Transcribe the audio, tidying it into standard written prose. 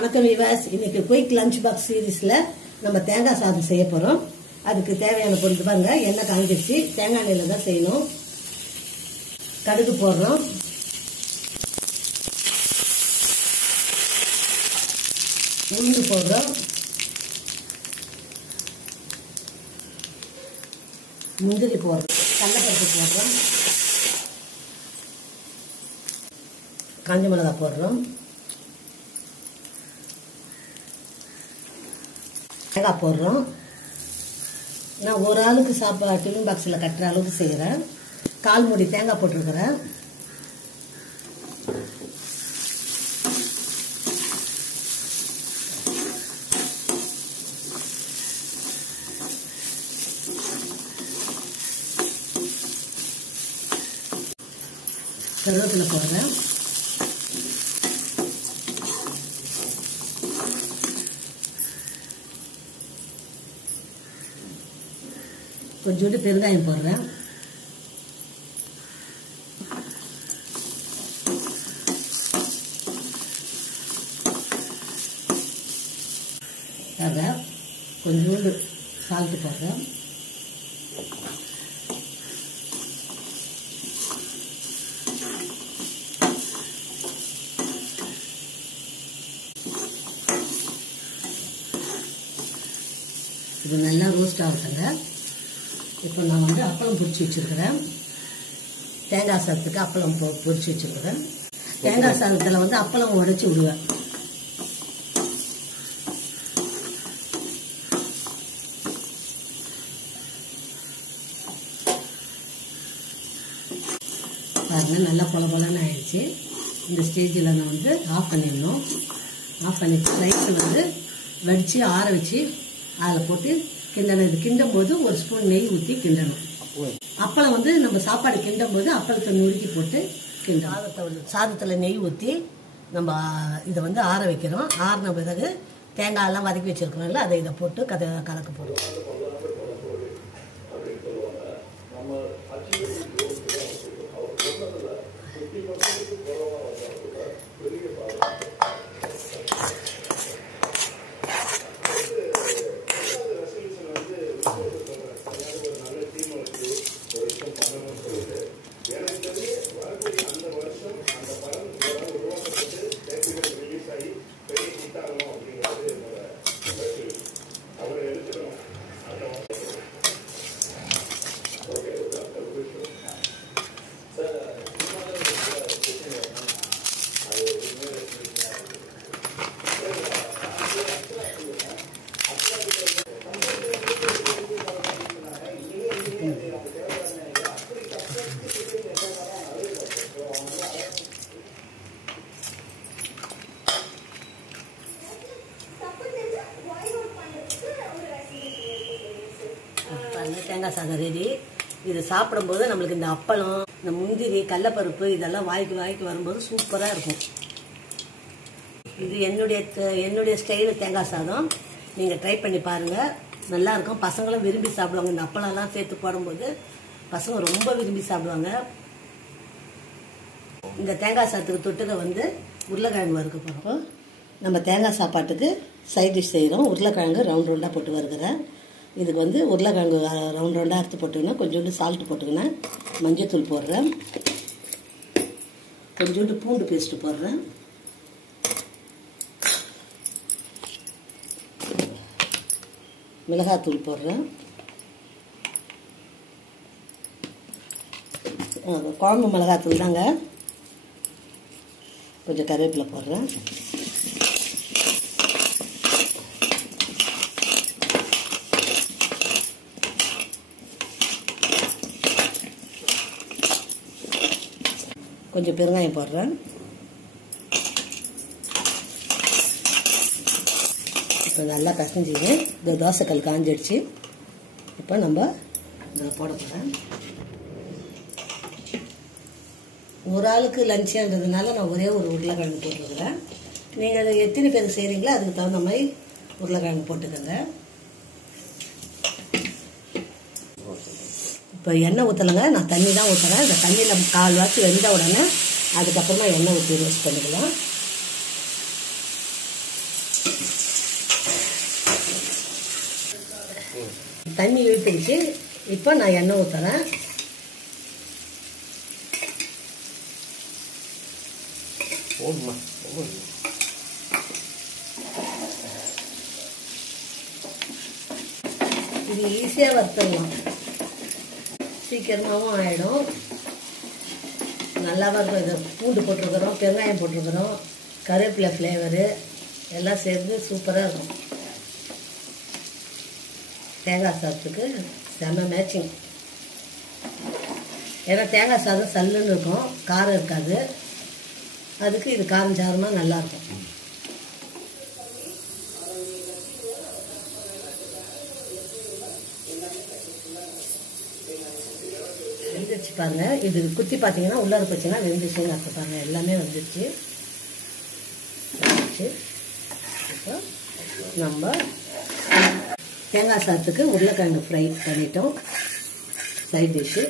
வணக்கம் விவாஸ். இன்னைக்கு quick lunch box சீரீஸ்ல நம்ம தேங்காய் சாதம் செய்ய போறோம். அதுக்கு தேவையான பொருள் பாருங்க. எண்ணெய் காஞ்சிருச்சு, தேங்காய் எண்ணெயில தான் செய்யணும். கடுகு போடுறோம், உளுந்து போடுறோம், முந்திரி போடுறோம், கடலைப்பருப்பு போடுறோம், காஞ்ச மிளகாய் போடுறோம், தேங்காய் போடுறோம். நான் ஒரு ஆளுக்கு சாப்பாடு டிஃபன் பாக்ஸில் கட்டுற அளவுக்கு செய்கிறேன். 1/4 மூடி தேங்காய் போட்டிருக்கிறேன். கருவேப்பிலை போடுறேன். கொஞ்சோண்டு பெருங்காயம் போடுறேன். கொஞ்சோண்டு சால்ட்டு போடுறேன். இது நல்லா ரோஸ்ட் ஆகுதுங்க. இப்போ நான் அப்பளம் பொரிச்சு வச்சிருக்கிறேன். தேங்காய் சாதத்துக்கு அப்பளம் பொரிச்சு வச்சிருக்கிறேன். தேங்காய் சாதத்தில் அப்பளம் உடைச்சி விடுவேன். பாருங்க, நல்லா பொலன்னு ஆயிடுச்சு. இந்த ஸ்டேஜில் நான் ஆஃப் பண்ணிடணும். ஆஃப் பண்ணிட்டு ரைஸ் வடித்து ஆற வச்சு அதில் போட்டு கிண்டணும். இது கிண்டும் போது ஒரு ஸ்பூன் நெய் ஊற்றி கிண்டணும். அப்பளம் நம்ம சாப்பாடு கிண்டும் போது அப்பளத்தை நுறுக்கி போட்டு கிண்டணும். சாதத்தில் நெய் ஊற்றி நம்ம இதை ஆற வைக்கிறோம். ஆறின பிறகு தேங்காயெல்லாம் வதக்கி வச்சிருக்கிறோம்ல, அதை இதை போட்டு கலக்க போடுவோம். தேங்காய் சாதம் ரெடி. இது சாப்பிடும்போது நம்மளுக்கு இந்த அப்பளம், இந்த முந்திரி, கடலைப்பருப்பு இதெல்லாம் வாய்க்கு வரும்போது சூப்பராக இருக்கும். இது என்னுடைய ஸ்டைலு தேங்காய் சாதம். நீங்கள் ட்ரை பண்ணி பாருங்கள், நல்லா இருக்கும். பசங்களும் விரும்பி சாப்பிடுவாங்க. இந்த அப்பளம்லாம் சேர்த்து போடும்போது பசங்க ரொம்ப விரும்பி சாப்பிடுவாங்க. இந்த தேங்காய் சாதத்துக்கு தொட்டுக்க உருளைக்கிழங்கு வறுக்க போகிறோம். நம்ம தேங்காய் சாப்பாட்டுக்கு சைட் டிஷ் செய்கிறோம். உருளைக்கிழங்கு ரவுண்டாக போட்டு வறுக்கிறேன். இதுக்கு உருளைக்கிழங்கு ரவுண்டாக அறுத்து போட்டுக்கணும். கொஞ்சோண்டு சால்ட்டு போட்டுக்கணும். மஞ்சத்தூள் போடுறேன். கொஞ்சோண்டு பூண்டு பேஸ்ட்டு போடுறேன். மிளகாத்தூள் போடுறேன். குழம்பு மிளகாத்தூள் தாங்க. கொஞ்சம் கருவேப்பிலை போடுறேன். கொஞ்சம் பெருங்காயம் போடுறேன். இப்போ நல்லா பசஞ்சிங்க. இந்த தோசைக்கல் காஞ்சிடுச்சு. இப்போ நம்ம இதில் போட போகிறேன். ஒரு ஆளுக்கு லஞ்சுன்றதுனால நான் ஒரே ஒரு உருளைக்கிழங்கு போட்டுருக்குறேன். நீங்கள் அதை எத்தனை பேருக்கு செய்கிறீங்களோ அதுக்கு தகுந்த மாதிரி உருளைக்கிழங்கு போட்டுக்கோங்க. இப்போ எண்ணெய் ஊற்றலைங்க, நான் தண்ணி தான் ஊற்றுறேன். இந்த தண்ணியில் 1/4 வாசி வெந்த உடனே அதுக்கப்புறமா எண்ணெய் ஊற்றி ரோஸ்ட் பண்ணிக்கலாம். தண்ணி இழுத்துக்கிச்சு. இப்போ நான் எண்ணெய் ஊற்றுறேன். இது ஈஸியாக வறுத்துடலாம், சீக்கிரமாகவும் ஆகிடும், நல்லாவும் இருக்கும். இது பூண்டு போட்டிருக்கிறோம், பெருங்காயம் போட்டிருக்கிறோம், கருவேப்பிலை ஃப்ளேவரு எல்லாம் சேர்ந்து சூப்பராக இருக்கும். தேங்காய் சாதத்துக்கு செம்ம மேட்சிங். ஏன்னா தேங்காய் சாதம் சல்லுன்னு இருக்கும், காரம் இருக்காது. அதுக்கு இது காரம் சாரமாக நல்லாயிருக்கும். வெந்துருச்சு பாருங்க. இது குத்தி பார்த்தீங்கன்னா உள்ளார போச்சுன்னா வெந்துச்சுன்னு அர்த்தம். பாருங்க எல்லாமே வந்துருச்சு. இப்போ நம்ம தேங்காய் சாதத்துக்கு உருளைக்கிழங்கு ஃப்ரை பண்ணிட்டோம். Side dish